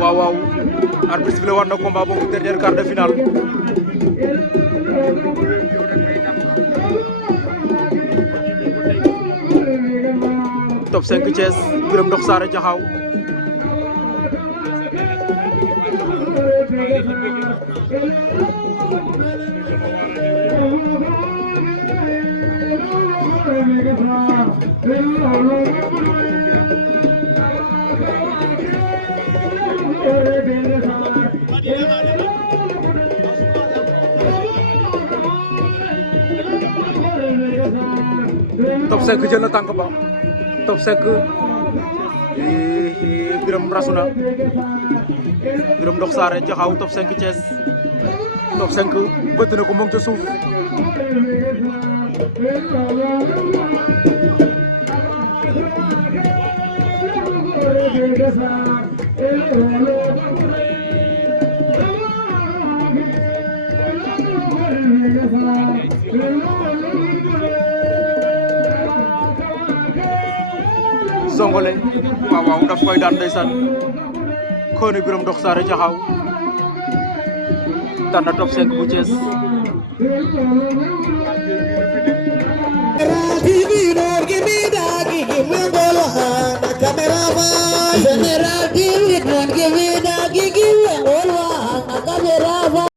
waaw waaw arbitre bi la war na combat boobu dernier quart de finale top 5 Thiès Birame Ndokh Sarr Diakhao top 5 jël na tànk ba top 5 Birame rasu na Birame Ndokh Sarr Diakhao top 5 Thiès top 5 bëtt na ko mu ngi ca suuf Songole waaw waaw daf koy daan ndeysaan kooni Birame Ndokh Sarr Diakhao tànn top 5 bu Thiès